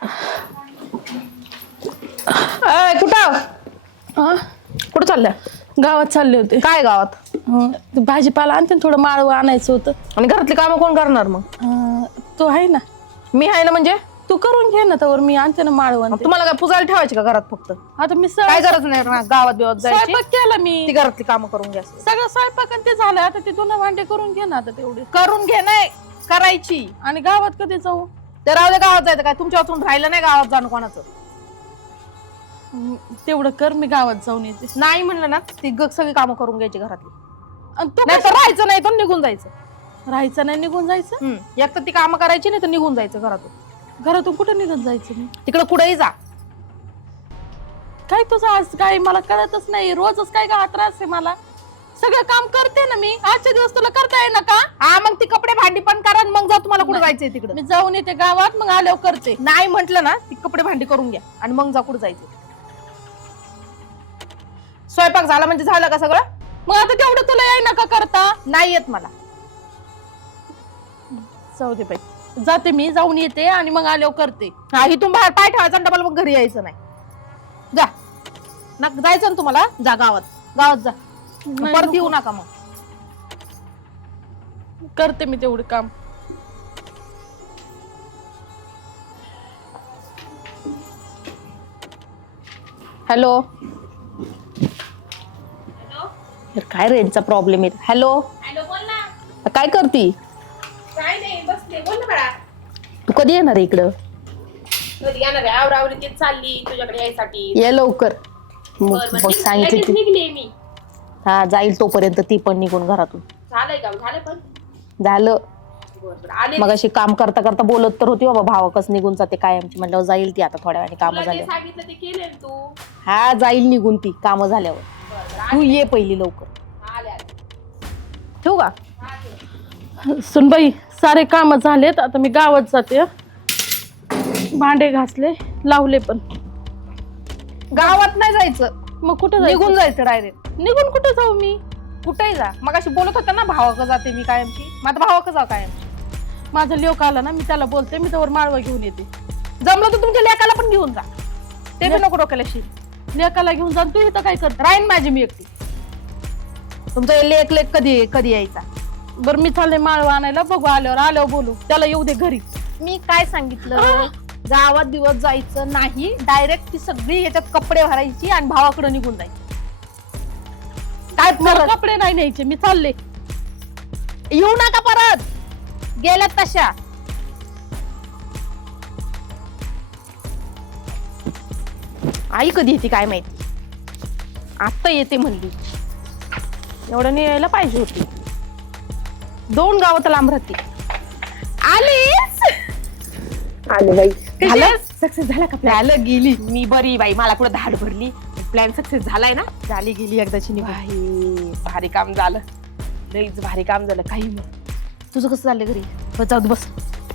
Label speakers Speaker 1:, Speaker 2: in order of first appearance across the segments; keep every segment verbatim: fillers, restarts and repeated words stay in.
Speaker 1: अय कुठं
Speaker 2: हा
Speaker 1: कुठं चालल्या?
Speaker 2: गावात चालले होते.
Speaker 1: काय गावात?
Speaker 2: हं, ते भाजीपाला आणते ना, थोडं माळवं आणायचं होतं.
Speaker 1: आणि घरातली कामं कोण करणार मग?
Speaker 2: अं, तू आहे ना,
Speaker 1: मी आहे ना. म्हणजे
Speaker 2: तू करून घे ना, तर मी आणते ना माळवं आणते.
Speaker 1: तुम्हाला काय पुजायला ठेवायची का घरात फक्त?
Speaker 2: आता मी
Speaker 1: काय गरज नाही ना गावात बिवात जायची.
Speaker 2: स्वयंपाक केला मी,
Speaker 1: ती घरातली कामं करून घ्या.
Speaker 2: सगळं स्वयंपाक आणि ते झालं. आता ते धुणं भांडे करून घे ना आता तेवढे.
Speaker 1: करून घे नाही करायची.
Speaker 2: आणि गावात कधी जाऊ?
Speaker 1: ते राहू दे, गावात जायचं काय तुमच्या वाचून राहिलं नाही गावात जाणं कोणाचं.
Speaker 2: हं, तेवढं कर, मी गावात जाऊन येते.
Speaker 1: नाही म्हणलं ना, ती ग- सगळी कामं करून घ्यायची घरातली.
Speaker 2: आणि तू
Speaker 1: नाही तर राहायचं नाही तर निघून जायचं.
Speaker 2: कसं- राहायचं नाही, निघून जायचं.
Speaker 1: हम्म. एक तर ती कामं करायची नाही तर निघून जायचं घरातून.
Speaker 2: घरातून कुठं निघून जायचं मी?
Speaker 1: तिकडे कुठेही जा.
Speaker 2: काय तुझं आज काय मला कळतच नाही. रोजच काय का त्रास आहे मला. सगळं काम करते ना मी. आजच्या दिवस तुला करता येईना का?
Speaker 1: हा मग ती कपडे भांडी पण करा आणि मग जा. तुम्हाला कुठे जायचंय तिकडे?
Speaker 2: मी जाऊन येते गावात, मग आल्यावर करते.
Speaker 1: नाही म्हंटल ना, ती कपडे भांडी करून घ्या आणि मग जा. कुठे जायचं? स्वयंपाक झाला म्हणजे झालं का सगळं?
Speaker 2: मग आता तेवढं तुला येईना का करता?
Speaker 1: नाही येत मला.
Speaker 2: जाऊ दे बाई, जाते मी, जाऊन येते आणि मग आल्यावर करते.
Speaker 1: हा, इथून बाहेर पाय ठेवायचा आणि डबल मग घरी यायचं नाही. जा ना, जायचं ना तुम्हाला, जा गावात. गावात जा,
Speaker 2: नाही,
Speaker 1: परत
Speaker 2: नको.
Speaker 1: येऊ नका मग.
Speaker 2: करते मी तेवढं काम.
Speaker 1: हॅलो. काय रेंजचा प्रॉब्लेम आहे? हॅलो.
Speaker 3: हॅलो, बोल ना.
Speaker 1: काय करती?
Speaker 3: काय नाही, बसले. बोल ना बाळा.
Speaker 1: तू कधी येणार आहे इकडं?
Speaker 3: कधी येणार आहे? आवरावरी तीच चालली तुझ्याकडे यायसाठी.
Speaker 1: ये लवकर. मग
Speaker 3: बरं, बरं.
Speaker 1: मग
Speaker 3: निघ-
Speaker 1: सांगितलं
Speaker 3: लगेच
Speaker 1: ती.
Speaker 3: निघले मी.
Speaker 1: हा, जाईल तोपर्यंत ती पण निघून घरातून.
Speaker 3: झालंय का? झालं पण.
Speaker 1: झालं.
Speaker 3: बरं बरं. आले.
Speaker 1: मग अशी काम करता करता बोलत तर होती बाबा, भावकच निघून जाते कायमची. म्हणल्यावर जाईल ती आता थोड्या वेळाने काम
Speaker 3: तुला जे
Speaker 1: झाल्यावर.
Speaker 3: सांगितलं ते केले ना तू.
Speaker 1: हा, जाईल निघून ती काम झाल्यावर.
Speaker 3: बरं बरं.
Speaker 1: तू ये पहिली लवकर.
Speaker 3: आले आले.
Speaker 1: ठेवू का?
Speaker 3: हा, ठेव.
Speaker 2: सुनबाई, सारे काम झालेत. आता मी गावात जाते. हं. भांडे घासले, लावले पण.
Speaker 1: गावात नाही जायचं,
Speaker 2: मग कुठं जायचं?
Speaker 1: निघून जायचं डायरेक्ट.
Speaker 2: निघून कुठं जाऊ मी?
Speaker 1: कुठेही जा. मग अशी बोलत होत्या ना, भावाक जाते मी कायमची. मग आता भावाक जाऊ कायमची.
Speaker 2: माझा लोक आला ना, मी त्याला बोलते, मी त्यावर माळवा घेऊन येते.
Speaker 1: जमलं तर तुमच्या लेकाला पण घेऊन जा. ते बी नको डोक्याला शी.
Speaker 2: लेकाला घेऊन जा. तू इथं काय करते?
Speaker 1: राहीन माझी मी एकटी. तुमचा लेक लेक कधी कधी यायचा?
Speaker 2: बरं, मी चालले माळवा आणायला. बघू आल्यावर. आल्यावर बोलू. त्याला येऊ दे घरी.
Speaker 1: मी काय सांगितलं? गावात दिवस जायचं नाही. डायरेक्ट ती सगळी याच्यात कपडे भरायची आणि भावाकडे निघून जायची. काय
Speaker 2: मला
Speaker 1: परत
Speaker 2: कपडे नाही न्यायचे, मी चालले.
Speaker 1: येऊ नका परत. गेल्यात तशा. आई कधी येते काय माहिती. आता येते म्हणली. एवढं नाही यायला पाहिजे होती. दोन गावात लांब राहते. आलीस? आले बाई. झालं?
Speaker 2: सक्सेस झाला का?
Speaker 1: झालं, गेली. मी बरी बाई. मला कुठं धाड भरली. प्लॅन सक्सेस झालाय ना. झाली, गेली एकदाची निघून. बाई, भारी काम झालं. लईच भारी काम झालं. काही मग तुझं कसं चाललंय घरी? बस जाऊ दे, बस.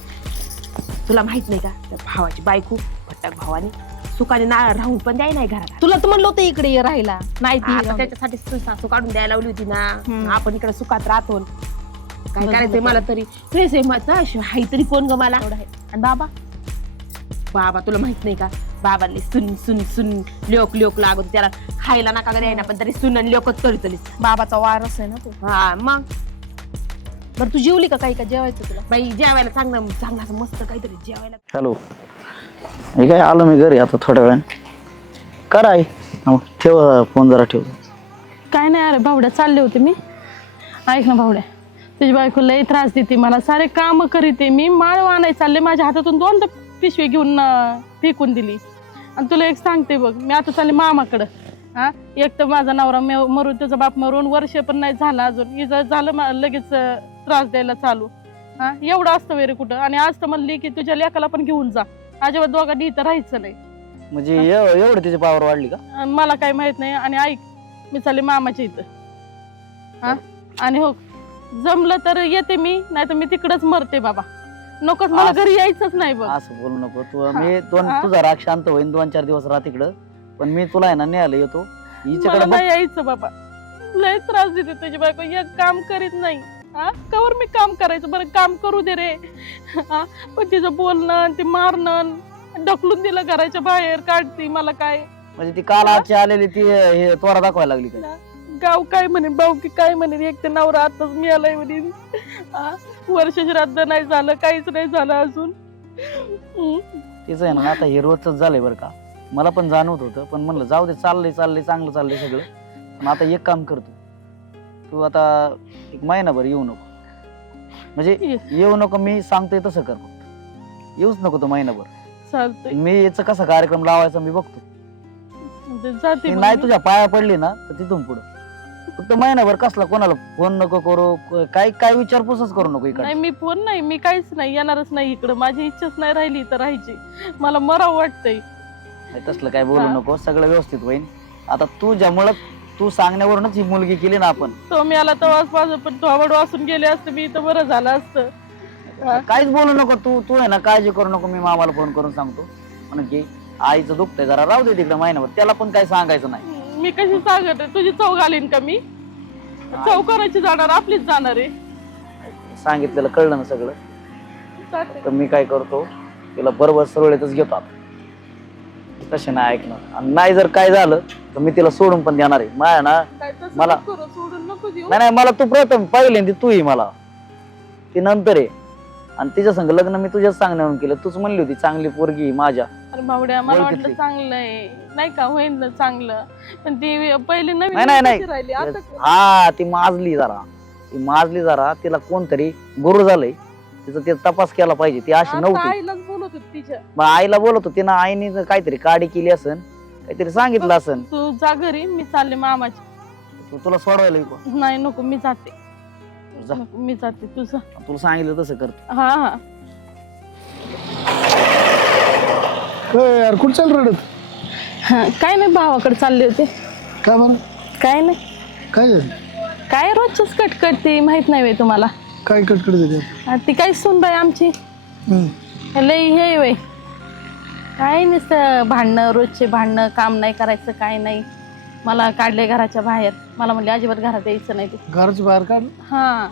Speaker 1: तुला माहित नाही का, त्या भावाची बायको भट्टाक भावानी सुखाने ना राहून पण द्याय नाही घरात. तुला तर म्हणलं होतं इकडे ये राहायला. नाही ती
Speaker 2: आता
Speaker 1: त्याच्यासाठी सासू काढून द्यायला लावली होती ना.
Speaker 2: हम्म.
Speaker 1: आपण इकडे सुखात राहतो. काय
Speaker 2: बरं
Speaker 1: करायचंय
Speaker 2: झालं.
Speaker 1: मला तरी. फ्रेश आहे माझा. हाय तरी कोण ग मला.
Speaker 2: एवढं आहे.
Speaker 1: आणि बाबा बाबा तुला माहित नाही का, बाबांनी सुन सुन सुन लोक लोक लागत. त्याला खायला नका घरी ना, पण तरी सुन आणि लोकच तरी तरी.
Speaker 2: बाबाचा वारस आहे ना तो.
Speaker 1: हा मग.
Speaker 2: बरं, तू जेवली का? काही का जेवायचं तुला?
Speaker 1: बाई जेवायला चांगलं चांगलं असं मस्त काहीतरी जेवायला.
Speaker 4: हॅलो. हे काय आलो मी घरी आता थोड्या वेळाने. करा आई. हो, ठेव फोन जरा ठेव.
Speaker 2: काय नाही, अरे भावड्या चालले होते मी. ऐक ना भावड्या, तुझी बायको लई त्रास देते मला. सारे काम करीते मी. माळवा आणाय चालले, माझ्या हातातून दोन पिशवी घेऊन अं, फेकून दिली. आणि तुला एक सांगते बघ, मी आता चालले मामाकडं. हा, एक तर माझा नवरा मे- मरून, तुझा बाप मरून वर्ष पण नाही झाला अजून. इथं झालं मा- लगेच अं, त्रास द्यायला चालू. हा, एवढं असतं वेरे कुठं. आणि आज तर म्हणली की तुझ्या लेकाला पण घेऊन जा. अजिबात दोघांनी इथं राहायचं नाही.
Speaker 4: म्हणजे एव- एवढं तिची पावर वाढली का?
Speaker 2: आणि मला काही माहित नाही. आणि ऐक, मी चालले मामाच्या इथं. हा, आणि हो, जमलं तर येते मी, नाही तर मी तिकडच मरते बाबा. नकोच, मला
Speaker 4: असं-
Speaker 2: घरी यायचंच नाही बघ.
Speaker 4: असं बोलू नको तू. मी दोन
Speaker 2: हा.
Speaker 4: तुझा राग शांत होईन, दोन चार दिवस राहा तिकडं. पण मी तुला आहे ना न्यायला येतो हिच्याकडे.
Speaker 2: मला
Speaker 4: बघ,
Speaker 2: नाही यायचं बाबा. लय त्रास देते तुझी बायको. एक काम करीत नाही. हा, कवर मी काम करायचं? बरं, काम करू दे रे. हा, पण तिचं बोलणं, ते मारणं, ढकलून दिलं घराच्या बाहेर काढते मला काय.
Speaker 4: म्हणजे ती काल आजची आलेली ती हे त्वरा दाखवायला लागली काय?
Speaker 2: गाव काय म्हणे भाऊकी काय म्हणे एक तर नवरा आताच मिळालाय म्हणे. हा, वर्ष श्राद्ध नाही झालं काहीच नाही झालं अजून. हम्म.
Speaker 4: तिचं आहे ना आता हे रोजच झालंय बरं का. मला पण जाणवत होतं पण म्हणलं जाऊ दे चाललंय चाललंय चांगलं चाललंय सगळं. पण आता एक काम करतो तू आता एक महिनाभर येऊ नको. म्हणजे येऊ नको मी सांगतोय तसं कर फक्त. येऊच नको तो महिनाभर.
Speaker 2: चालतंय
Speaker 4: मी याचा कसा कार्यक्रम लावायचा मी बघतो.
Speaker 2: जाते
Speaker 4: ती
Speaker 2: मग
Speaker 4: नाही
Speaker 2: मी.
Speaker 4: तुझ्या पाया पडली ना तर तिथून पुढं फक्त महिनाभर कसला कोणाला फोन नको करू क- काय काय विचारपूसच करू नको
Speaker 2: नाही
Speaker 4: इकडे.
Speaker 2: मी फोन नाही मी काहीच नाही येणारच नाही इकडं. माझी इच्छाच नाही राहिली तर राहायची. मला मराव वाटतंय.
Speaker 4: तसलं काय बोलू
Speaker 2: हा.
Speaker 4: नको सगळं व्यवस्थित होईल. आता तू ज्यामुळं तू सांगण्यावरूनच ही मुलगी केली ना आपण.
Speaker 2: तो मी आला तेव्हाच माझं पण थोबड वाचून गेले असते मी तर बरं झालं असतं. हा.
Speaker 4: काहीच बोलू नको तू तू आहे ना काळजी करू नको. मी मामाला फोन करून सांगतो म्हणून की आईचं दुखतंय जरा राहू दे तिकडे महिनाभर. त्याला पण काही सांगायचं नाही.
Speaker 2: मी कशी सांगत आहे? तुझी चव घालीन का मी? चव करायची जाणार आपलीच जाणार आहे.
Speaker 4: सांगितलेलं कळलं ना सगळं.
Speaker 2: जाते.
Speaker 4: तर मी काय करतो तिला बरोबर सरळेतच घेतो आता. तसे नाही ऐकणार आणि नाही जर काय झालं तर मी तिला सोडून पण देणार आहे. माया ना
Speaker 2: काय तसं
Speaker 4: मला-
Speaker 2: नको करू, सोडून नको देऊ.
Speaker 4: नाही नाही मला तू प्रथम पहिल्यांदा तू ही मला ती नंतर आहे. आणि तिच्या संग लग्न मी तुझ्याच सांगण्यावरून केलं. तूच म्हणली होती चांगली पोरगी आहे माझ्या.
Speaker 2: अरे बावड्या मला
Speaker 4: ओळखीतली.
Speaker 2: वाटलं चांगलं आहे नाही का होईल ना चांगलं. पण ती पहिली नवीन
Speaker 4: नाही, नाही, नाही.
Speaker 2: कशी राहिली आता.
Speaker 4: हा ती माजली जरा ती माजली जरा तिला कोणतरी गुरु झालंय. तिचा ते तपास केला पाहिजे. ती अशी
Speaker 2: आता
Speaker 4: नव्हती.
Speaker 2: आईलाच बोलत होती तिच्या.
Speaker 4: मग आईला बोलतो तिनं आईने जर काहीतरी काडी केली असन काहीतरी सांगितलं असन.
Speaker 2: तू जा घरी मी चालले मामाची.
Speaker 4: तू तुला सोडवायला येऊ का?
Speaker 2: नाही नको मी जाते.
Speaker 4: जा.
Speaker 2: नको, मी जाते तुझं.
Speaker 4: तुला सांगितलं तसं कर.
Speaker 2: हा हा
Speaker 5: काय यार कुठं चाल रडत?
Speaker 2: हा, काय नाही भावाकडे चालले होते.
Speaker 5: काय बरं
Speaker 2: काय नाही
Speaker 5: काय झालं?
Speaker 2: काय रोजच कटकट माहित नाही वे तुम्हाला.
Speaker 5: काय कटकट देते?
Speaker 2: आ, ती काय सून बाई आमची लय हे वय काय नुसतं भांडणं रोजचे भांडणं काम नाही करायचं काय नाही. मला काढले घराच्या बाहेर. मला म्हणले अजिबात घरात यायचं नाही ते.
Speaker 5: घराच्या बाहेर काढ.
Speaker 2: हा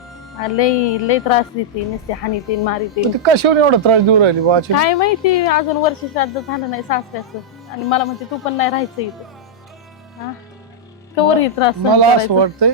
Speaker 2: लय लय त्रास देते नुसते हानीते मारीते.
Speaker 5: ते कशावर एवढा त्रास देऊ राहिली वाची?
Speaker 2: काय माहिती अजून वर्ष श्राद्ध झालं नाही सासऱ्याचं आणि मला म्हणते तू पण नाही राहायचं इथं. हा कवर ही त्रास सहन
Speaker 5: मला असं
Speaker 2: करायचं?
Speaker 5: वाटतंय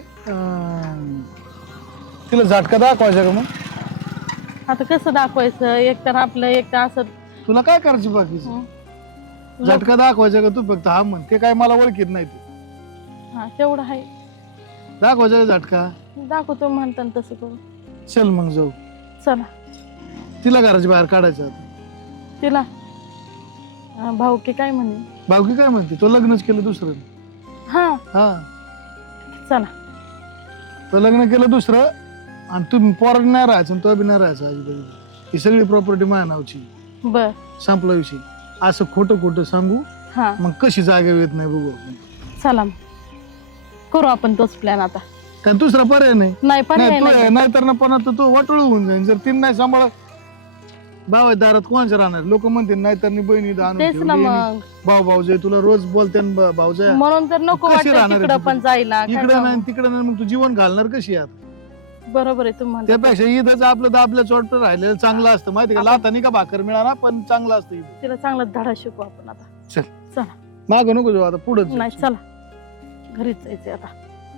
Speaker 5: अं, तिला झटका दाखवायचा का मग?
Speaker 2: आता कसं दाखवायचं एक तर आपलं एक तर असं.
Speaker 5: तुला काय करायची बाकीचं?
Speaker 2: हं.
Speaker 5: झटका दाखवायचा का तू फक्त हा म्हण? ते काय मला ओळखीत नाही ते.
Speaker 2: हा तेवढं आहे.
Speaker 5: दाखवायचा का झटका?
Speaker 2: दाखवतो म्हणताना तसं करू.
Speaker 5: चल मग जाऊ.
Speaker 2: चला
Speaker 5: तिला घराच्या बाहेर काढायचं आता.
Speaker 2: तिला हा, भाऊ की काय म्हणे.
Speaker 5: बाकी काय म्हणते? तो लग्नच केलं दुसरं.
Speaker 2: हा
Speaker 5: हा
Speaker 2: चला
Speaker 5: तो लग्न केलं दुसरं आणि तू पोरात नाही राहायचं आणि तो बी नाही राहायचं आजूबाजूला. ही सगळी प्रॉपर्टी माझ्या नावची.
Speaker 2: बर
Speaker 5: संपला विषय. असं खोटं खोटं सांगू
Speaker 2: हा
Speaker 5: मग कशी जागा येत नाही बघू आपण.
Speaker 2: चला मग. करू आपण तोच प्लॅन आता.
Speaker 5: काय दुसरा पर्याय नाही.
Speaker 2: नाही पर्याय नाही.
Speaker 5: नाहीतर ना पण आता तो वाटोळ होऊन जाईल जर तीन नाही सांभाळ. भाऊ दारात कोणाच्या राहणार? लोक म्हणते नाहीतर बहिणी आणून
Speaker 2: तेच ना
Speaker 5: ठेवली.
Speaker 2: मग
Speaker 5: भाऊ भाऊजाई तुला रोज बोलते ना भाऊजाई.
Speaker 2: म्हणून तर नको
Speaker 5: कशी
Speaker 2: वाटत
Speaker 5: राहणार आहे
Speaker 2: तिकडं
Speaker 5: तू?
Speaker 2: पण जायला. काय
Speaker 5: इकडे
Speaker 2: जाऊ?
Speaker 5: नाही तिकडे नाही मग तू जीवन घालणार कशी आता?
Speaker 2: बरोबर आहे तुम्ही म्हणता.
Speaker 5: त्यापेक्षा इथंच आपलं दाबल्या चोट राहिलेलं चांगलं असतं माहिती का? लातानी का भाकर मिळाला पण चांगलं असतं इथं.
Speaker 2: तिला चांगला धडा शिकू आपण आता.
Speaker 5: चल.
Speaker 2: चला
Speaker 5: मागं नको जाऊ आता पुढे.
Speaker 2: नाही चला घरीच जायचंय आता.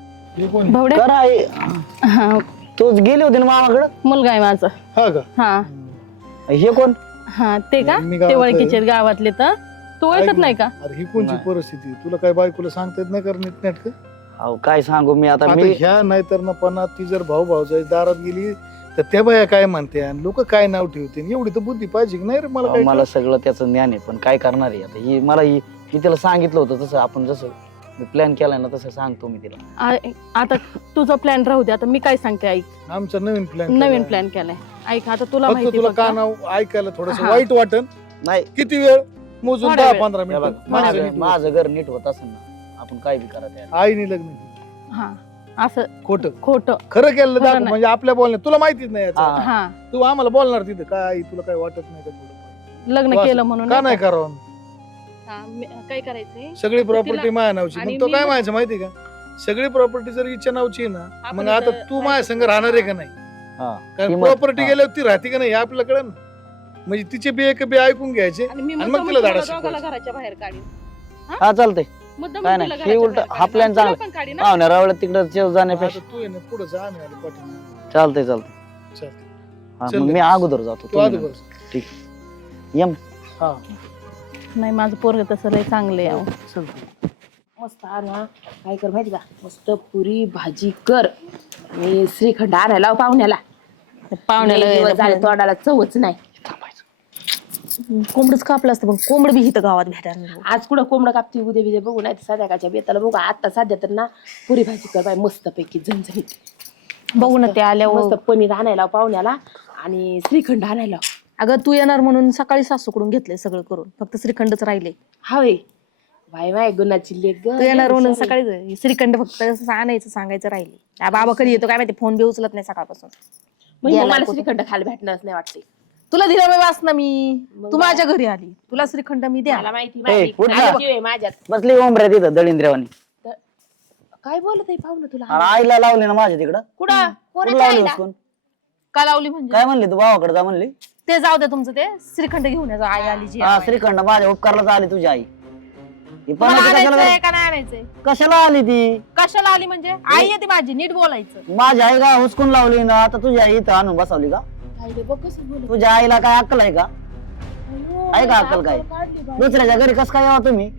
Speaker 4: कर आई.
Speaker 2: हा
Speaker 4: तूच गेली होती ना मामाकडं.
Speaker 2: मुलगा आहे माझा.
Speaker 5: हा का?
Speaker 2: हा
Speaker 4: हे कोण?
Speaker 2: हा ते का
Speaker 5: मी
Speaker 2: ते
Speaker 5: गावातलं
Speaker 2: ओळखीचे आहेत गावातले तर तू
Speaker 5: ऐक
Speaker 2: ओळखत
Speaker 5: ना.
Speaker 2: नाही का?
Speaker 5: अरे ही कोणची
Speaker 4: नाही.
Speaker 5: परिस्थिती? तुला काय बायकोला सांगता येत नाही कर नीट नाटक?
Speaker 4: अहो काय सांगू मी आता.
Speaker 5: आता
Speaker 4: मी
Speaker 5: ह्या नाहीतर ना पण ती जर भाऊ भाऊजाई दारात गेली तर त्या बाया काय म्हणते आणि लोक काय नाव ठेवते एवढी तर बुद्धी पाहिजे की नाही रे? मला
Speaker 4: अहो,
Speaker 5: काय
Speaker 4: मला सगळं त्याचं ज्ञान आहे पण काय करणार आहे आता. ही मला ही मी तिला सांगितलं होतं तसं आपण जसं मी प्लॅन केलाय ना तसं सांगतो मी तिला.
Speaker 2: आ- आता तुझा प्लॅन राहू दे. आता मी काय सांगते ऐक.
Speaker 5: कळतं? आमचा नवीन प्लॅन
Speaker 2: नवीन प्लॅन केलाय ऐक. आता तुला
Speaker 5: फक्त
Speaker 2: माहिती
Speaker 5: तुला
Speaker 2: फक्त.
Speaker 5: का नाव ऐकायला थोडस
Speaker 2: हा.
Speaker 5: वाईट वाटन.
Speaker 4: नाही
Speaker 5: किती वेळ मोजून
Speaker 2: थोडा
Speaker 5: दहा
Speaker 2: वेळ.
Speaker 5: पंधरा
Speaker 4: हे बघ,
Speaker 5: मिनिट
Speaker 4: माझं माझं घर नीट होत असेल ना आपण काय बी करा त्याला.
Speaker 5: आईने लग्न केलं.
Speaker 2: हा असं
Speaker 5: खोटं
Speaker 2: खोट.
Speaker 5: खरं केलं
Speaker 2: खरं
Speaker 5: दाखव
Speaker 2: नाही.
Speaker 5: म्हणजे आपल्या बोलण्यात तुला माहितीच नाही याचं.
Speaker 4: हा.
Speaker 2: हा
Speaker 5: तू आम्हाला बोलणार तिथं काय आई तुला काय वाटत नाही का थोडं?
Speaker 2: लग्न
Speaker 5: तू
Speaker 2: केलं
Speaker 5: असं
Speaker 2: म्हणून
Speaker 5: का
Speaker 2: नाही
Speaker 5: नाही
Speaker 2: का?
Speaker 5: करावं?
Speaker 2: हा, मी- काय करायचंय
Speaker 5: सगळी प्रॉपर्टी
Speaker 2: तिला-
Speaker 5: माझ्या नावची.
Speaker 2: आणि
Speaker 5: मग तो
Speaker 2: मी
Speaker 5: काय
Speaker 2: मग-
Speaker 5: म्हणायचं माहिती का? सगळी प्रॉपर्टी जर इच्छा नावची आहे ना
Speaker 2: आपण
Speaker 5: मग आता
Speaker 2: इथं
Speaker 5: तू माझ्या संग राहणार आहे का नाही?
Speaker 4: हा.
Speaker 5: कारण
Speaker 4: किंमत-
Speaker 5: प्रॉपर्टी
Speaker 4: हा.
Speaker 5: गेल्यावर ती राहते का नाही हे आपल्याला कळेल ना. म्हणजे तिचे बी एक बी ऐकून घ्यायचे
Speaker 2: आणि मी
Speaker 5: आणि
Speaker 2: मुद्दाम
Speaker 5: मग तिला
Speaker 2: तुला
Speaker 5: धाडा
Speaker 2: दोघाला
Speaker 5: शिकवायचं.
Speaker 2: घराच्या बाहेर काढीन
Speaker 4: हा चालतंय
Speaker 2: मुद्दाम
Speaker 4: काय
Speaker 2: तुला
Speaker 4: नाही,
Speaker 2: घराच्या
Speaker 4: हे उलट
Speaker 2: बाहेर
Speaker 4: हा
Speaker 2: काढीन.
Speaker 4: plan
Speaker 2: आणि तुला
Speaker 4: चांगला.
Speaker 2: पण काढीन, हा.
Speaker 4: पाहुण्या रावळ्यात तिकडे जेव जाण्यापेक्षा
Speaker 5: आता तू आहे ना पुढे जा आम्ही आलो पाठीमागे.
Speaker 4: चालतंय चालतंय
Speaker 5: चालतंय.
Speaker 4: हा
Speaker 5: चल
Speaker 4: मग
Speaker 5: लगेच.
Speaker 4: मी अगोदर जातो
Speaker 5: तू
Speaker 4: तुम्ही
Speaker 5: आधी
Speaker 4: नंतर.
Speaker 5: बस.
Speaker 4: ठीक यम
Speaker 5: हा
Speaker 2: नाही माझं पोरग तसं लय चांगले आहे अहो.
Speaker 5: चल
Speaker 1: मस्त आ ना काय कर माहिती का मस्त पुरी भाजी कर आणि श्रीखंड आणायला लाव पाहुण्याला
Speaker 2: पाहुण्याला
Speaker 1: लय दिवस झाले तोंडाला चवच नाही
Speaker 6: कोंबडच कापलं असतं पण कोंबड बी इथं गावात भेटायला नाही.
Speaker 1: आज कुठं कोंबडं कापती उद्या बिद्या बघू नाही तर संध्याकाळच्या बेताला बघू आता सध्या तर ना पुरी भाजी कर बाय मस्त पैकी झणझणीत
Speaker 6: बघू ना ते आल्यावर
Speaker 1: मस्त पनीर आणायला लाव पाहुण्याला आणि श्रीखंड आणायला लाव.
Speaker 6: अगं तू येणार म्हणून सकाळी सासूकडून घेतलंय सगळं करून फक्त श्रीखंडच राहिले.
Speaker 1: हाय बाय बाय गुणाची लेक ग
Speaker 6: तू येणार म्हणून सकाळी श्रीखंड फक्त असं आणायचं सांगायचं राहिले. आ बाबा कधी येतो काय माहिती फोन बी उचलत नाही सकाळपासून.
Speaker 1: म्हणजे
Speaker 6: यायला
Speaker 1: मला
Speaker 6: कुठं?
Speaker 1: श्रीखंड खायला भेटणारच नाही वाटते
Speaker 6: तुला दिला मी वास ना मी
Speaker 1: मग
Speaker 6: तू माझ्या घरी आली तुला श्रीखंड मी द्या.
Speaker 1: मला माहिती
Speaker 4: ए,
Speaker 1: माहिती
Speaker 4: उठ ना.
Speaker 1: आजी आहे माझ्यात
Speaker 4: बसली ओमऱ्या तिथं दळिंद्रेवानी
Speaker 1: काय बोलत आहे पाहुणं तुला
Speaker 4: आणि आईला लावली ना माझ्या तिकडं
Speaker 1: कुठं
Speaker 4: कुठं
Speaker 1: कोणाच्या
Speaker 4: लावली
Speaker 1: आईला?
Speaker 4: हुसकून?
Speaker 6: का लावली म्हणजे
Speaker 4: काय म्हणली तू भावाकडे जा म्हणली
Speaker 6: ते जाऊ दे तुमचं ते श्रीखंड घेऊन यायचं आई आली जी
Speaker 4: हा श्रीखंड माझ्या उपकारलाच आली तुझी आई ही
Speaker 6: तुला
Speaker 4: पणाची
Speaker 6: आणायचंय
Speaker 4: कशाला
Speaker 6: का नाही आणायचंय
Speaker 4: कशाला आली ती
Speaker 6: कशाला आली म्हणजे आई येते माझी नीट बोलायचं.
Speaker 4: माझी आई का हुसकून लावली ना आता तुझी आई इथं आणून बसवली का
Speaker 1: आईले बघ कसं बोलत
Speaker 4: तुझ्या आईला काय अक्कल आहे का
Speaker 1: अयो,
Speaker 4: आहे का अक्कल काय
Speaker 1: काढली बाई.
Speaker 4: दुसऱ्याच्या घरी कस काय यावा तुम्ही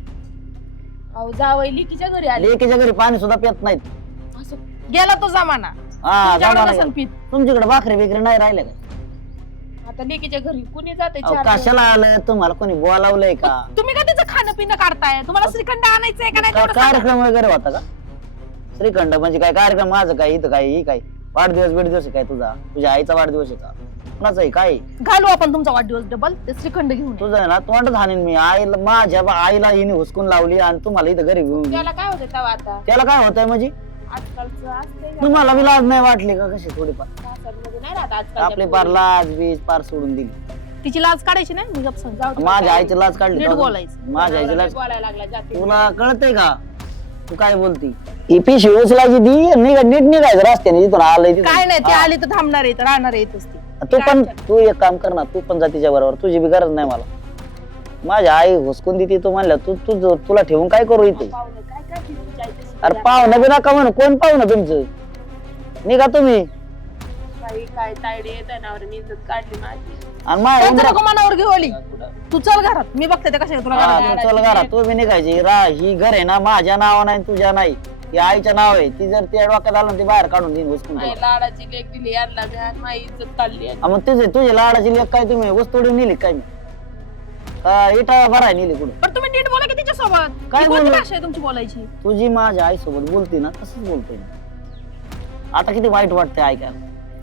Speaker 1: अहो जावई लिकीच्या घरी आली
Speaker 4: लेकीच्या घरी पाणी सुद्धा पित नाहीत
Speaker 1: असं
Speaker 6: गेला तो जमाना
Speaker 4: हा
Speaker 6: तुमच्याकडे
Speaker 4: जमाना
Speaker 6: नसेल
Speaker 4: गेला.
Speaker 6: पीत.
Speaker 4: तुमच्याकडे भाकरी बिकरी नाही राहिले का
Speaker 1: आता लेकीच्या घरी कुणी जाते
Speaker 4: अहो,
Speaker 1: चार दिवस?
Speaker 4: कशाला आलं तुम्हाला कोणी बोलावलंय का
Speaker 6: तुम्ही का त्याचं खाणं पिणं काढताय तुम्हाला श्रीखंड आणायचंय का नाही
Speaker 4: काय
Speaker 6: तेवढं सांगा.
Speaker 4: कार्यक्रम वगैरे होता का श्रीखंड म्हणजे काय कार्यक्रम माझं काय इथं काय ही काय वाढदिवस बिडदिवस आहे काय तुझा तुझ्या आईचा वाढदिवस आहे का कुणाचा आहे काय
Speaker 6: घालू आपण तुमचा वाढदिवस डबल ते श्रीखंड घेऊन ये.
Speaker 4: तुझं आहे ना तोंडच हाणीन मी आईला माझ्या बा- आईला हिने हुसकून लावली आणि तुम्हाला इथं घरी घेऊन गेली.
Speaker 1: त्याला काय होतं तेव्हा आता
Speaker 4: त्याला काय होतंय म्हणजे
Speaker 1: आजकालचं असतंय ना,
Speaker 4: तुम्हाला बी लाज नाही वाटली का कशी थोडीफार
Speaker 1: सासरमध्ये नाही राहत आजकालच्या
Speaker 4: आपली पार
Speaker 1: पोरी.
Speaker 4: लाज बीज पार सोडून दिली
Speaker 6: तिची लाज काढायची नाही मी गप समजाव
Speaker 4: माझ्या आईची लाज काढली
Speaker 6: नीट
Speaker 4: का?
Speaker 6: बोलायचं.
Speaker 4: माझ्या आईची लाज
Speaker 1: बोलायला लागला जाते
Speaker 4: तुला कळतंय का तू काय बोलती ही पिशवी उचलायची दी निघ नीट निघायचं रस्त्याने जिथून आलंय तिथून.
Speaker 6: काय नाही ते
Speaker 4: हा.
Speaker 6: आली तर थांबणार आहे तर राहणार येतच ती.
Speaker 4: तू पण तू एक काम कर ना तू पण जा तिच्या बरोबर तुझी बी गरज नाही मला माझी आई हुसकून देते तू म्हणल्या तू तू तुला ठेवून काय करू इथे
Speaker 1: पाहुणे काय करते तुमच्या आई तशी?
Speaker 4: अरे पाहुणं बी नका म्हणू कोण पाहुणं तुमचं निघा तुम्ही
Speaker 1: बाई काय तायडी येत आहे नावर मी इज्जत काढली माझी
Speaker 4: आणि माझ्या
Speaker 6: त्यांचं
Speaker 4: उमऱ्या-
Speaker 6: नको मनावर घेऊ आली तू चल घरात मी बघते ते कशा तुला
Speaker 4: हा,
Speaker 6: घरात.
Speaker 4: तू चल घरा तू बी निघायची रा ही घर आहे ना माझ्या नावा नाही तुझ्या नाही ती आईच्या नाव आहे ती जर त्या डोक्यात आलं ना, ती बाहेर काढून देईन हुसकून
Speaker 1: माझी
Speaker 4: तुला.
Speaker 1: लाडाची लेक दिली यांना मी आणि माझी इज्जत काढली आहे.
Speaker 4: हा, मग तुझे तुझे लाडाची लेख काय तुम्ही वस्तुडी नेली काय मी का इटा भराय नेली कुठे
Speaker 6: पण तुम्ही नीट बोला की तिच्यासोबत
Speaker 4: काय
Speaker 6: ही कोणती
Speaker 4: बोलू?
Speaker 6: भाषा आहे तुमची बोलायची
Speaker 4: तुझी माझ्या आई सोबत बोलते ना तसंच बोलतोय ना आता किती वाईट वाटतंय ऐकायला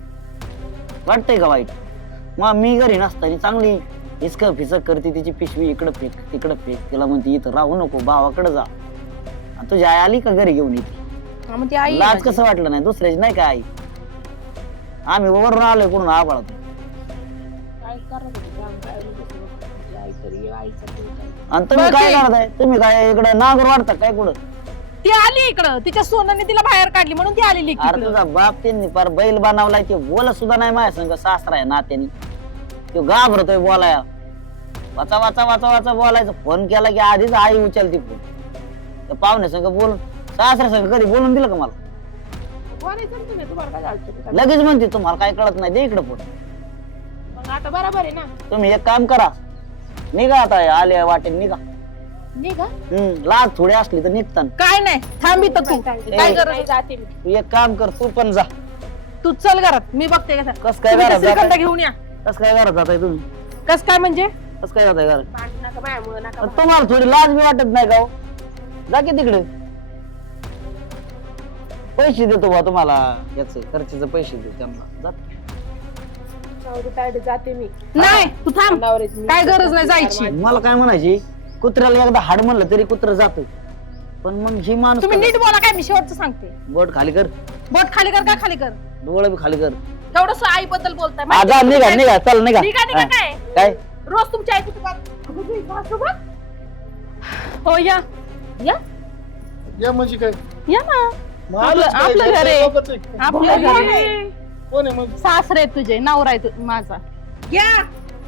Speaker 4: वाटतंय का वाईट मग मी घरी नसताना चांगली हिसक फिसक करते तिची पिशवी इकडं फेक तिकडं फेक तिला म्हणते इथं राहू नको भावाकडे जा आणि तुझी आई आली का घरी घेऊन येते
Speaker 6: हा, मग ती आई आहे
Speaker 4: लाज
Speaker 6: माझी.
Speaker 4: कसं वाटलं नाही दुसऱ्याची नाही का आई आम्ही वरून आलोय कोण आबाळत
Speaker 1: काय करत होती काम काय होतं कसं बघ. माझी आई तरी आईचा पोट आहे.
Speaker 4: आणि तुम्ही
Speaker 6: बघ
Speaker 4: काय
Speaker 6: की.
Speaker 4: करताय तुम्ही काय इकडे नागर वाढता काय कुठं
Speaker 6: ती आली इकडं तिच्या सोनाने तिला बाहेर काढली म्हणून ती आलेली
Speaker 4: अरे
Speaker 6: इकडं.
Speaker 4: तुझा बाप त्यांनी पार बैल बनवलाय ते बोलत सुद्धा नाही माझ्या संग सासरा आहे नात्यानी तो घाबरतोय बोलाया वाचा वाचा वाचा वाचा बोलायचं फोन केला की आधीच आई उचलती फोन त्या पाहुण्या संग बोलून सासऱ्या संग कधी बोलून दिलं का मला
Speaker 1: बोलायचं ना तुम्ही तुम्हाला काय झालं
Speaker 4: लगेच म्हणते तुम्हाला काय कळत नाही दे इकडे फोन
Speaker 1: मग आता बरोबर आहे ना
Speaker 4: तुम्ही एक काम करा निघा आता आले वाटेल निघा
Speaker 1: निघा
Speaker 4: हम्म लाज थोडी असली तर निघता
Speaker 6: काय नाही थांबी तर तू काय
Speaker 1: काय
Speaker 6: गरज
Speaker 1: नाही जाते मी
Speaker 4: तू एक काम कर तू पण जा
Speaker 6: तू चल घरात मी बघते कसं
Speaker 4: कस काय
Speaker 6: तुम्ही ते
Speaker 4: घरात
Speaker 6: श्रीखंड
Speaker 4: जाताय?
Speaker 6: घेऊन या
Speaker 4: कस काय घरात जाताय तुम्ही
Speaker 6: कस काय म्हणजे
Speaker 4: कस काय जाताय घरात
Speaker 1: भांडू नका माझ्यामुळे नका
Speaker 4: पण तुम्हाला थोडी लाज बी वाटत नाही का हो? जा की तिकडे पैसे देतो बा तुम्हाला याचे खर्चीचे पैसे देतो त्यांना जा.
Speaker 1: भांडू. तायडे जाते मी
Speaker 6: नाही तू थांब
Speaker 1: नवऱ्याची मी
Speaker 6: काय
Speaker 1: इज्जत
Speaker 6: गरज नाही
Speaker 1: करते.
Speaker 6: जायची
Speaker 4: मला काय म्हणायची कुत्र्याला एकदा हाड म्हणलं तरी कुत्र जात पण मग ही माणूस
Speaker 6: तुम्ही नीट बोला काय मी शेवटचं सांगते
Speaker 4: बोट खाली कर
Speaker 6: बोट खाली कर का खाली कर
Speaker 4: डोळे बी खाली कर
Speaker 6: तेवढं आई बद्दल बोलताय
Speaker 4: हा, जा निघा निघा चल निघा
Speaker 6: निघा निघा
Speaker 4: हा.
Speaker 6: काय
Speaker 4: काय
Speaker 6: रोज तुमच्या आई कुठे हो या
Speaker 1: या
Speaker 5: या म्हणजे काय
Speaker 2: या ना
Speaker 5: मग
Speaker 2: आपलं-
Speaker 5: आलंच काय?
Speaker 2: आपलं घर आहे.
Speaker 5: लोकंच आहे.
Speaker 2: आपल्या घरी
Speaker 5: कोण आहे मग
Speaker 2: सासरे आहेत तुझे नवरा आहे तु- माझा
Speaker 1: या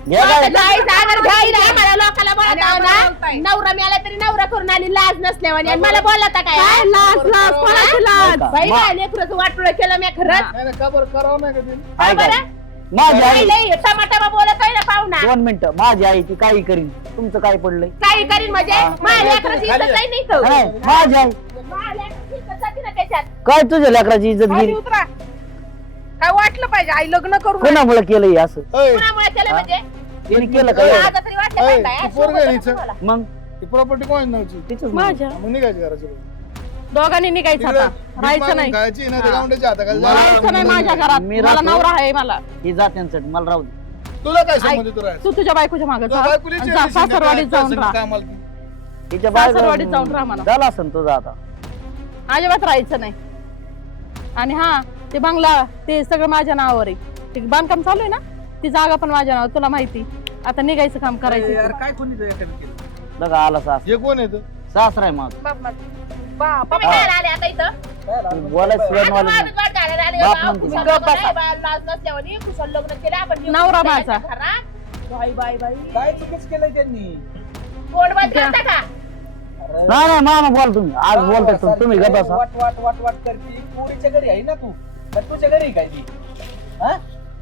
Speaker 4: घ्या काय
Speaker 3: नाही जाणार घ्यायला आम्हाला लोकांना बोलत आहो ना नवरा मिळाला तरी नवरा करून आली लाज नसल्यावानी आणि मला बोलता काय
Speaker 2: लाज लाज कोणाची लाज
Speaker 3: बाई बाई लेकराचं वाटोळं केलं मी खरंच
Speaker 5: नाही नाही, का बरं करावं नाही का ते?
Speaker 3: का
Speaker 4: ऐका.
Speaker 3: बरं?
Speaker 4: माझी आई
Speaker 3: लई टमाटमा बोलत आहे ना पाहुणा
Speaker 4: दोन मिनिटं माझी आई ती काही करीन तुमचं काय पडलंय
Speaker 3: काही करीन म्हणजे माझ्या लेकराची इज्जत काही नाही तो
Speaker 4: नाही, माझी आई
Speaker 3: माझ्या लेकराची इज्जत जाते ना त्याच्यात
Speaker 4: काय तुझ्या लेकराची इज्जत
Speaker 1: खाली
Speaker 4: गेली
Speaker 1: उतरा काय वाटलं पाहिजे आई लग्न करून
Speaker 4: कोणामुळे केलं हे असं
Speaker 5: अय,
Speaker 3: कुणामुळे केलं म्हणजे
Speaker 4: तिने केलं
Speaker 5: अय.
Speaker 4: काय
Speaker 3: आता तरी वाटलं
Speaker 5: अय,
Speaker 3: पाहिजे
Speaker 5: ती पोरगी आहे हिचं.
Speaker 3: तुम्हाला.
Speaker 4: मग
Speaker 5: ती प्रॉपर्टी कोणाची नव्हती
Speaker 4: तिचंच
Speaker 2: माझ्या
Speaker 5: मग निघायची घराची
Speaker 2: दोघांनी निघायचं आता राहायचं नाही
Speaker 5: खायची ना ते गावंड्याच्या हाताखाली
Speaker 2: राहायचं नाही माझ्या घरात
Speaker 4: मी
Speaker 2: मला
Speaker 4: राहतो.
Speaker 2: नवरा आहे मला
Speaker 4: ही जात्यांसाठी मला राहू दे
Speaker 5: तुला काय संबंध तू राहायचं?
Speaker 2: तू तुझ्या बायकोच्या मागे
Speaker 5: तुला बायकोलीची
Speaker 2: जा
Speaker 5: आहे,
Speaker 2: सासरवाडीत
Speaker 5: काय-
Speaker 2: जाऊन
Speaker 5: काय-
Speaker 2: राहा
Speaker 5: काय मला ती?
Speaker 4: तिच्या
Speaker 2: सासरवाडीत जाऊन राहा म्हणा.
Speaker 4: झाला असेल तुझा आता
Speaker 2: अजिबात राहायचं नाही आणि हा ते बंगला ते सगळं माझ्या नावावर आहे ते बांधकाम चालू आहे ना ती जागा पण माझ्या नावावर तुला माहिती आता निघायचं काम करायचं
Speaker 7: काय कोणी
Speaker 4: बघा आला सास
Speaker 5: हे कोण येतं
Speaker 4: सासरा आहे मग
Speaker 3: बाप मग. बाप, तुम्ही काय आले आता इथं
Speaker 4: बोलायचं
Speaker 3: आता
Speaker 4: स्वयंवाला
Speaker 3: माझं घर घालायला आले
Speaker 4: बाप
Speaker 3: बाबा.
Speaker 4: म्हणतो.
Speaker 3: कुशाल लग्न नाही, बाळ लाज नसल्यावानी कुशाल लग्न केलं आपण निघून
Speaker 2: नवरा
Speaker 3: जायचं
Speaker 2: माझा.
Speaker 3: घरात. बाई बाई बाई
Speaker 7: काय चुकीच केलंय त्यांनी
Speaker 3: तोंड बंद करता का
Speaker 4: नाही नाही मामा बोल तुम्ही आज बोलताय तुम्ही तुम्ही गप बसा
Speaker 7: वाट वाट वाट वाट करती पोरीच्या घरी आहे ना तू का तुझ्या घरी आहे काय ती हा?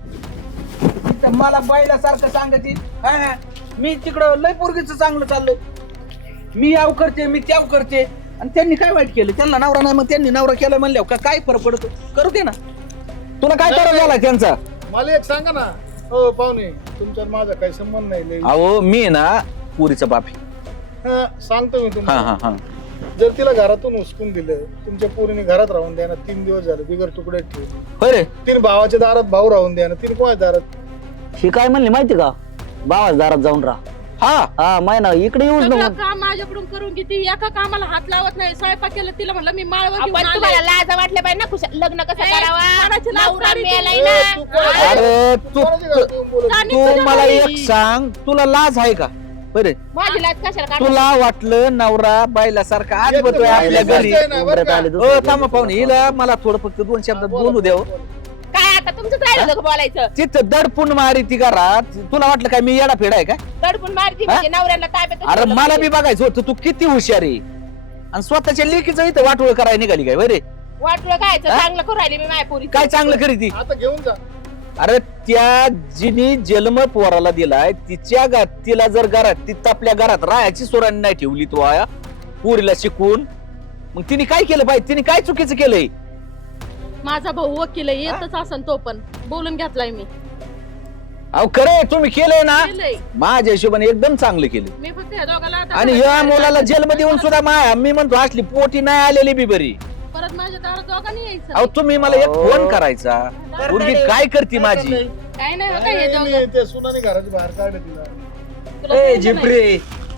Speaker 7: तिथं मला बाईला सारखं सांगती हा हा मी तिकडं लय पोरगीचं चांगलं चाललंय मी याव करते मी त्याव करते आणि त्यांनी काय वाईट केलं त्यांना नवरा नाही मग त्यांनी नवरा केला म्हणल्यावर का काय फरक पडतो करू दे ना तुला काय त्रास झाला त्यांचा
Speaker 5: मला एक सांगा ना हो पाहुणे तुमच्यात माझा काही संबंध नाही लई.
Speaker 7: अहो मी ना पुरीचा बापी
Speaker 5: हा, सांगतो मी
Speaker 7: हा
Speaker 5: तुम्हाला
Speaker 7: हा हा
Speaker 5: जर तिला घरातून उचकून दिलं तुमच्या पोरीने घरात राहून द्या ना तीन दिवस झाले बिगर तुकड्यात ठेवली
Speaker 7: होय रे
Speaker 5: तीन भावाच्या दारात भाऊ राहून द्या ना तीन कोणाच्या दारात
Speaker 4: ही काय म्हणली माहिती का बाबाच दारात जाऊन राहा
Speaker 7: हा
Speaker 4: हा महिना इकडे येऊच
Speaker 2: सगळं
Speaker 4: नको
Speaker 2: काम माझ्याकडून करून घेते एका कामाला हात लावत नाही स्वयंपाक केलं तिला म्हणलं मी माळवर घेऊन
Speaker 3: आपण
Speaker 2: आले.
Speaker 3: तुम्हाला लाज वाटल्या पाहिजे ना कुशाल लग्न कसं
Speaker 2: ए,
Speaker 3: करावा
Speaker 2: कोणाची लाज
Speaker 3: नवरा
Speaker 2: काढी
Speaker 3: मिळालाय
Speaker 5: ए,
Speaker 3: ना
Speaker 5: तू कोणाच्या-
Speaker 7: अरे
Speaker 5: तू
Speaker 7: तू
Speaker 5: कोणाच्या घरात येऊन बोलत
Speaker 2: आणि
Speaker 7: तू
Speaker 2: तुझ्या
Speaker 7: मला
Speaker 2: घरी.
Speaker 7: एक सांग तुला लाज आहे का बरे
Speaker 3: माझी लाज कशाला काढू
Speaker 7: तुला वाटलं नवरा बायला सारखा आज
Speaker 5: एकदम
Speaker 7: बतोय आपल्या
Speaker 5: बाईला
Speaker 7: घरी
Speaker 5: सारखं आहे ना, बरं
Speaker 4: उंबऱ्यात
Speaker 5: का?
Speaker 4: आले
Speaker 7: हो
Speaker 4: दुसऱ्या
Speaker 7: थांबा
Speaker 4: दिवशी.
Speaker 7: पाहुणे हिला मला थोडं फक्त दोन शब्दात बोलू द्यावं
Speaker 3: काय आता तुमचंच राहिलं का बोलायचं
Speaker 7: तिथं दडपून मारी ती घरात तुला वाटलं काय मी येडा फेडा आहे का
Speaker 3: दडपून मारती म्हणजे नवऱ्याला ताब्यात
Speaker 7: अरे
Speaker 3: ठेवलं
Speaker 7: मला
Speaker 3: पाहिजे.
Speaker 7: बी बघायचं होतं तू किती हुशार आहे आणि स्वतःच्या लेकीचं इथं वाटोळ करायला निघाली काय बरे
Speaker 3: वाटलं खायचं
Speaker 7: हा?
Speaker 3: चांगलं करू राहिली मी माझ्या पोरी
Speaker 7: काय चांगलं करी ती
Speaker 5: आता घेऊन जा
Speaker 7: अरे त्या जिनी जन्म पोराला दिलाय तिच्या गा तिला जर घरात ती आपल्या घरात राहायची सोरांनी नाही ठेवली तो आया पोरीला शिकून मग तिने काय केलं पाहिजे तिने काय चुकीचं केलंय
Speaker 2: माझा भाऊ वकील आहे येतच असन तो पण बोलून घेतलाय मी
Speaker 7: अहो खरंय तुम्ही केलंय ना
Speaker 2: केलंय.
Speaker 7: माझ्या हिशोबाने एकदम चांगलं केलं
Speaker 2: मी फक्त ह्या दोघाला आता
Speaker 7: आणि
Speaker 2: परत
Speaker 7: या
Speaker 2: माझ्या
Speaker 7: मुलाला
Speaker 2: दारात-
Speaker 7: जन्म देऊन सुद्धा मा मी म्हणतो असली पोटी नाही आलेली बी बरी
Speaker 2: परत माझ्या दारात दोघांनी यायचं
Speaker 7: अहो तुम्ही मला एक फोन करायचा मुलगी काय करते माझी
Speaker 2: काय नाही होत हे
Speaker 5: नाही,
Speaker 2: दोघं.
Speaker 5: नाही, ते सुनाने घराच्या बाहेर काढलं तिला
Speaker 2: तुला समजलं नाही.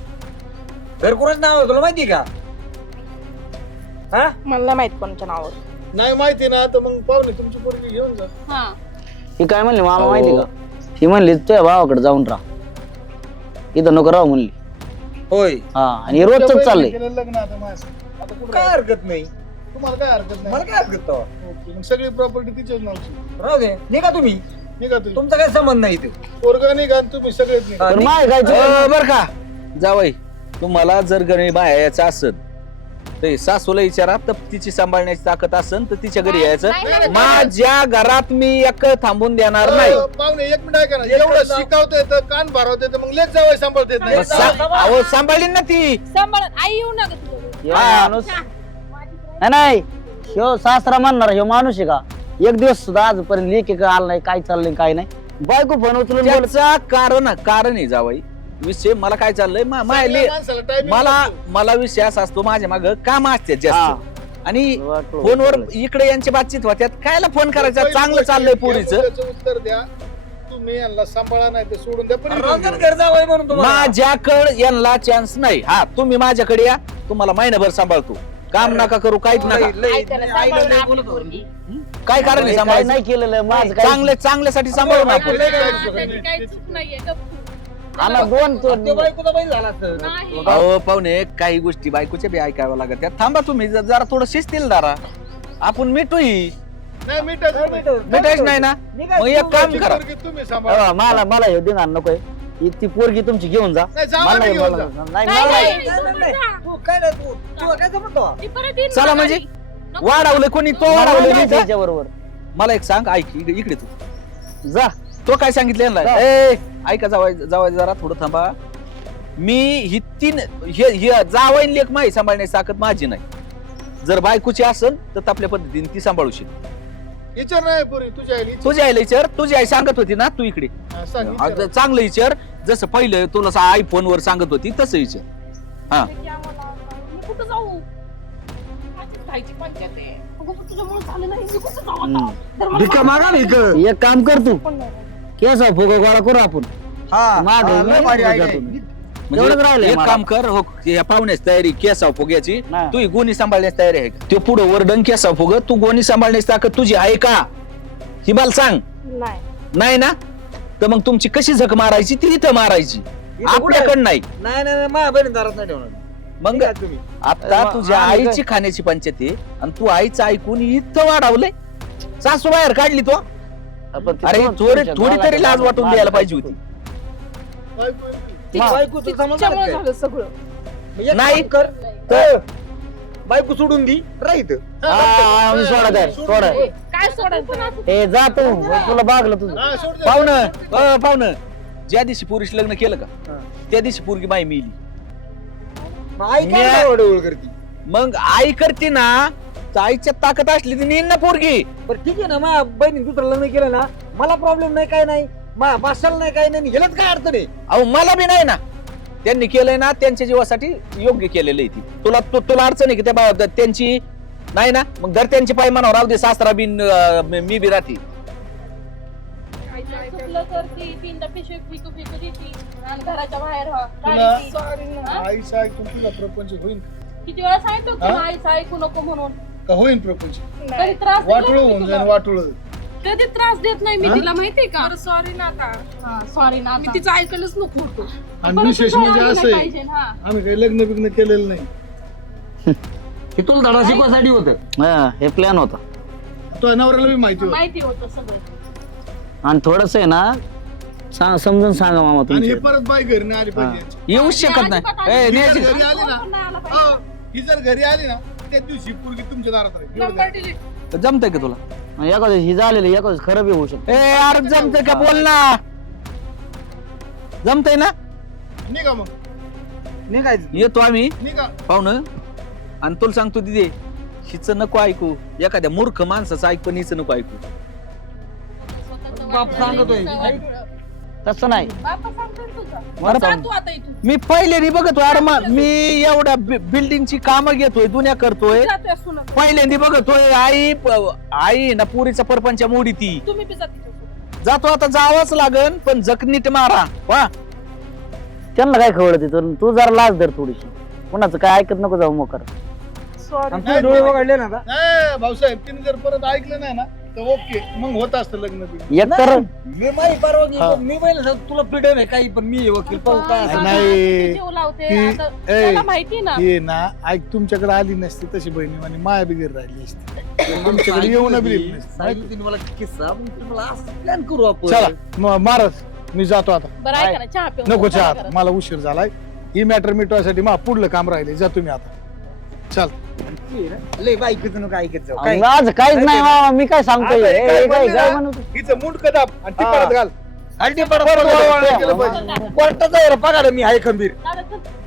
Speaker 7: घर कोणाच नाव तुला माहिती का
Speaker 6: मला नाही माहित कोणाच्या नावावर
Speaker 5: नाही माहिती ना तर मग पाहुणे तुमची पोरगी घेऊन जा
Speaker 2: हा
Speaker 4: ही काय म्हणली मामा
Speaker 7: हो.
Speaker 4: माहिती का ही म्हणली तुझ्या भावाकडे जाऊन राहा इथं नको राहू म्हणली
Speaker 7: होय
Speaker 4: हा आणि हे रोजच
Speaker 5: तुमच्या
Speaker 4: चाललंय
Speaker 5: बहिणीने केलं लग्न आता माझं आता कुठं
Speaker 7: काय हरकत नाही
Speaker 5: तुम्हाला काय हरकत नाही
Speaker 7: मला काय हरकत तो
Speaker 5: ओके, मग सगळी प्रॉपर्टी तिच्याच नावची
Speaker 7: राहू दे निघा तुम्ही
Speaker 5: निघा तुम्ही
Speaker 7: तुमचा काय संबंध नाही इथे
Speaker 5: पोरगा निघा आणि तुम्ही सगळेच निघा
Speaker 4: तर माय काय चुकलं?
Speaker 7: बर का जावई तुम्हाला जर घरी बाहेर यायचं असेल तर सासूला विचारा तर तिची सांभाळण्याची ताकद असेल तर तिच्या घरी यायचं
Speaker 3: नाही, नाही, नाही.
Speaker 7: माझ्या घरात मी एक थांबून देणार नाही
Speaker 5: अहो, पाहुणे एक मिनिट ऐका ना एवढं शिकवता येतं कान भरवता येतं मग लेच जावं सांभाळता येत नाही
Speaker 7: मग सा- अहो सांभाळीन ना ती
Speaker 3: सांभाळत आई येऊ नका तुझ्या
Speaker 4: ह्यो माणूस नाही, नाही ह्यो सासरा म्हणणार ह्यो माणूस आहे का एक दिवस सुद्धा आजपर्यंत लेख का आला नाही काय चाललंय काय नाही बायको फोन उचलून बोलत
Speaker 7: त्याचा कारण कारण आहे जावई विषय मला काय चाललंय मा- माय ले-
Speaker 5: माणसाला timing
Speaker 7: मला
Speaker 5: नसतो.
Speaker 7: मला विषय असा असतो माझ्या माग काम असते
Speaker 4: हा.
Speaker 7: जास्त आणि
Speaker 4: वाटलं
Speaker 7: फोनवर
Speaker 4: उचललंय.
Speaker 7: इकडे यांची बातचीत होत्यात कायला फोन करायचा
Speaker 5: पहिली
Speaker 7: चांगलं
Speaker 5: गोष्ट
Speaker 7: चाललंय
Speaker 5: या
Speaker 7: पोरीचं
Speaker 5: मुद्द्याचं उत्तर द्या तुम्ही यांना सांभाळा नाही तर सोडून द्या पण इथून घेऊन.
Speaker 7: माझ्याकडे यांना चान्स नाही हा तुम्ही माझ्याकडे या तुम्हाला महिनाभर सांभाळतो काम नका करू काहीच नका
Speaker 3: ऐकायला सांभाळून आपली पोरगी.
Speaker 7: काय कारण आहे
Speaker 4: काय
Speaker 7: सांभाळायचं
Speaker 4: नाही केलेलं माझं काय
Speaker 7: चांगले चांगल्यासाठी सांभाळू ना आपण
Speaker 5: लय काय
Speaker 2: त्याची
Speaker 5: सुचत
Speaker 2: काही चूक नाहीये गप्प तू.
Speaker 4: आम्हाला दोन तो
Speaker 2: नाही
Speaker 7: अहो पाहुणे काही गोष्टी बायकोच्या बी ऐकाव्या लागत त्या थांबा तुम्ही ज- जरा थोडं शिस्तील दारा आपण मिटूही
Speaker 5: नाही मिठाचं नाही.
Speaker 7: मिटायच नाही ना मग एक काम
Speaker 5: तुमची
Speaker 7: करा
Speaker 5: पोरगी तुम्ही सांभाळा
Speaker 4: अहो, मला मला हे देणार नकोय ही ती पोरगी तुमची घेऊन जा
Speaker 5: नाही, जाऊ
Speaker 4: मला
Speaker 5: आम्ही
Speaker 4: नाही,
Speaker 5: घेऊन
Speaker 4: मला
Speaker 5: जा.
Speaker 4: नाही,
Speaker 3: नाही,
Speaker 4: मला
Speaker 3: नाही.
Speaker 4: नाही.
Speaker 7: नाही, नाही, नाही. तू काय नाही, तू तुला काय जमत होतं?
Speaker 3: ती परत येईन
Speaker 7: चला
Speaker 3: मला
Speaker 7: म्हणजे
Speaker 3: घरी. नको.
Speaker 7: वाढवलं कोणी तो
Speaker 4: मला
Speaker 7: वाढवलं
Speaker 4: नाही
Speaker 7: नाही का?
Speaker 4: त्याच्या बरोबर
Speaker 7: मला एक सांग ऐक इकडे इकडे तू
Speaker 4: जा
Speaker 7: तो काय सांगितलं यांना?
Speaker 4: जा.
Speaker 7: ए ऐका जावाय जावाय जरा थोडं थांबा. मी ही तीन हे हे जावाईन लेख माही सांभाळण्याची ताकद माझी नाही. जर बायकोची असेल तर आपल्या पद्धतीने ती सांभाळूशील.
Speaker 5: विचार नाही पोरी तुझ्या आईला विचार.
Speaker 7: तुझी आईला विचार, तुझी आई सांगत होती ना तू इकडे
Speaker 5: हा, सांग,
Speaker 7: आ,
Speaker 5: विचार.
Speaker 7: चांगलं विचार. जसं पहिलं तुला आयफोन वर सांगत होती तसं विचार. हा
Speaker 1: की आम्हाला आता, मी कुठं जाऊ माझीच खायची पंचायत आहे. अगं, पण तुझ्यामुळे झालं नाही, मी कुठं जाऊ
Speaker 4: हम्म.
Speaker 1: आता? तर मला
Speaker 7: भिका मागा ना इकडं.
Speaker 4: एक काम कर तू
Speaker 1: पण नाही.
Speaker 4: केस फुगा गोळा करू आपण
Speaker 7: हा
Speaker 4: माग
Speaker 7: हा, लय भारी idea आहे.
Speaker 4: एवढंच राहिलंय
Speaker 7: म्हणजे एक
Speaker 4: मला.
Speaker 7: काम कर हो या पाहुण्याची तयारी केसाव फुग्याची
Speaker 4: हा.
Speaker 7: तू ही गोणी सांभाळण्याची तयारी आहे का? तो पुढे वरडन केसाव फुग तू गोणी सांभाळण्याची ताकद तुझी आहे का ही मला सांग.
Speaker 1: नाही.
Speaker 7: नाही ना तर मग तुमची कशी झक मारायची ती इथं मारायची आपल्याकडं नाही.
Speaker 8: नाही नाही नाही, माझ्या बहिणी दारात नाही ठेवणार.
Speaker 7: मग
Speaker 8: ठीक आहे तुम्ही
Speaker 7: आता
Speaker 4: मग
Speaker 7: तुझ्या
Speaker 4: आम्ही
Speaker 7: आईची खाण्याची पंचायत आहे आणि तू आईचं ऐकून इथं वाढवलंय. सासू बाहेर काढली तो.
Speaker 4: आपण ते
Speaker 7: अरे
Speaker 4: तुम्हाला-
Speaker 7: थोडी
Speaker 4: तुमच्या
Speaker 7: थोडी तरी लाज
Speaker 4: गावाला
Speaker 7: वाटून द्यायला पाहिजे होती.
Speaker 5: बायको आहे.
Speaker 8: ती बायकोचं समजलं
Speaker 1: तिच्यामुळे
Speaker 8: काय?
Speaker 1: झालं सगळं.
Speaker 8: मग एक
Speaker 7: नाही.
Speaker 8: काम कर तर बायको सोडून दी राहीत.
Speaker 4: हा, हा, मी सोडा द्या सोडा
Speaker 1: ए, काय सोडायचं
Speaker 4: ए जा तू तुला बागलं तुझं
Speaker 5: हा, सोड दे.
Speaker 7: पाहुणं अ, पाहुणं ज्या दिवशी पुरुष लग्न केलं का त्या दिवशी पोरगी बाई मिली.
Speaker 8: मग आई काय
Speaker 7: म्या-
Speaker 8: ओढवळ करते?
Speaker 7: मग आई करते ना तर आईच्या ताकद असली तर नेईन ना पोरगी.
Speaker 8: बरं ठीक आहे ना, माझ्या बहिणी दुसरं लग्न केलं ना, मला प्रॉब्लेम नाही काय नाही, माझ्या बाशाला नाही काय नाही, ह्यालाच काय अडचण आहे?
Speaker 7: अहो मला बी नाही ना. त्यांनी केलंय ना त्यांच्या जीवासाठी योग्य केलेलं आहे ती. तुला तु- तुला अडचण आहे की त्या बा- त्यांची नाही ना मग जर त्यांची पाय मनावर राहू दे सासरा बिन अं, मी बी राहते.
Speaker 2: चुकलं तर ती तीनदा पिशवी फिकू फिकू देती आणि घराच्या बाहेर व्हा.
Speaker 5: तुला
Speaker 2: काढीती. हा?
Speaker 5: आईचं ऐकून तुझा प्रपंच होईल
Speaker 2: किती वेळा सांगितलं होतं
Speaker 5: हा?
Speaker 2: ना, आईचं ऐकू नको म्हणून.
Speaker 5: का होईल प्रपंच
Speaker 2: कधी त्रास दिला
Speaker 5: वाटोळ
Speaker 2: का मी
Speaker 5: होऊन
Speaker 2: तुला?
Speaker 5: जाईल वाटोळ.
Speaker 2: कधी त्रास देत नाही मी
Speaker 5: हा?
Speaker 2: तिला माहितीये का?
Speaker 1: सॉरी ना आता.
Speaker 2: हा सॉरी ना
Speaker 1: मी
Speaker 2: आता.
Speaker 1: तिचं ऐकलंच नको होतं.
Speaker 5: आणि
Speaker 2: परत
Speaker 5: विशेष
Speaker 2: तुझं
Speaker 5: म्हणजे
Speaker 2: आलं
Speaker 5: असं
Speaker 2: नाही
Speaker 5: आहे
Speaker 2: पाहिजे, हा.
Speaker 5: आम्ही काही लग्न बिग्न केलेलं नाही.
Speaker 8: हे तुला धडा शिकवासाठी होतं.
Speaker 4: हा, हे प्लॅन होता
Speaker 5: तो नवऱ्याला बी माहिती होतं.
Speaker 2: माहिती होतं सगळं.
Speaker 4: आणि थोडस आहे ना सांग समजून सांगा मामा
Speaker 5: आणि हे
Speaker 4: तुम्ही
Speaker 5: परत बाई घरी नाही आली पाहिजे यांची.
Speaker 7: येऊ शकत नाही. ए,
Speaker 5: ही
Speaker 7: न्यायची.
Speaker 5: जर घरी आली ना
Speaker 2: पण नाही आला पाहिजे.
Speaker 5: हो, ही जर घरी आली ना त्या दिवशी पूर्वी तुमच्या दारात राहील. एवढं
Speaker 1: नंबर डिलीट.
Speaker 7: जमतंय का तुला?
Speaker 4: एका दिवशी ही झालेली एका दिवशी खरं बी होऊ शकतं.
Speaker 7: ए यार जमतंय का बोल ना. जमतंय ना
Speaker 5: द्या. निघा मग
Speaker 8: निघायचं.
Speaker 7: येतो आम्ही
Speaker 5: निघा.
Speaker 7: पाहुणं आणि तुला सांगतो दिदे हिचं नको ऐकू. एखाद्या मूर्ख माणसाचं ऐक पण हिचं नको ऐकू.
Speaker 2: स्वतःचं
Speaker 8: बाप
Speaker 2: वाटलं
Speaker 8: सांगतोय.
Speaker 2: नाही, वाटलं.
Speaker 4: तसं नाही
Speaker 2: बापा सांगतोय तुझा.
Speaker 7: मला
Speaker 2: जा
Speaker 7: सांग.
Speaker 2: तू आता इथून.
Speaker 7: मी पहिल्यांदा बघतो अरे मग मी एवढ्या बिल्डिंगची कामं घेतोय दुनिया करतोय.
Speaker 2: जातोय सुनत.
Speaker 7: पहिल्यांदा बघतोय आई प- आई ना पुरीचा परपंच मोडी ती.
Speaker 2: तुम्ही बी जा तिच्यासोबत.
Speaker 7: जातो आता जावंच लागन पण जखनीट मारा वा.
Speaker 4: त्यांना काय खवळ तिथं तू जरा लाज धर थोडीशी कुणाचं काय ऐकत नको जाऊ मोकर.
Speaker 8: आणि तुझे डोळे बघडले ना आता?
Speaker 5: नाही भाऊसाहेब तिने जर परत ऐकलं नाही ना तर ओके मग होत असतं लग्न बिग्न.
Speaker 4: एक तर
Speaker 8: मी माझी परवानगी
Speaker 5: हा.
Speaker 8: मी पहिलं सांगतो, तुला फ्रीडम आहे काही पण मी वकील पाहू काय असेल.
Speaker 5: नाही.
Speaker 2: किती जीव लावते
Speaker 5: ती-
Speaker 2: आता.
Speaker 5: ए,
Speaker 2: त्याला माहिती ना.
Speaker 5: ये ना ऐक तुमच्याकडे आली नसती तशी बहिणी आणि माया बी घरी राहिली असती तुमच्याकडे येऊन बी दिली नसती.
Speaker 8: सांगितलं तिने मला किस्सा पण तुम्हाला असं प्लॅन करू आपण.
Speaker 5: चला म- महाराज मी जातो आता.
Speaker 2: बरं ऐका ना, चहा पिऊन
Speaker 5: नको
Speaker 2: जा
Speaker 5: चहा
Speaker 2: घरात.
Speaker 5: मला उशीर झालाय. ही मॅटर मिटवायसाठी मा पुढलं काम राहिले जा तुम्ही आता. चल
Speaker 8: लय बायकोचं नको ऐकत जाऊ काय
Speaker 4: आज काहीच नाही मामा मी काय सांगतोय
Speaker 5: आता हे
Speaker 4: ए,
Speaker 5: काय
Speaker 4: ए, काय
Speaker 5: म्हणले
Speaker 4: काय
Speaker 5: ना?
Speaker 4: म्हणत
Speaker 5: हिचं मुंड कदाप आणि ती
Speaker 4: हा.
Speaker 5: परत घाल.
Speaker 8: हल्ली पडा
Speaker 5: परत वळवळ केलं पाहिजे.
Speaker 8: कोर्टाचा पगार मी आहे खंबीर.
Speaker 2: दादा, चल.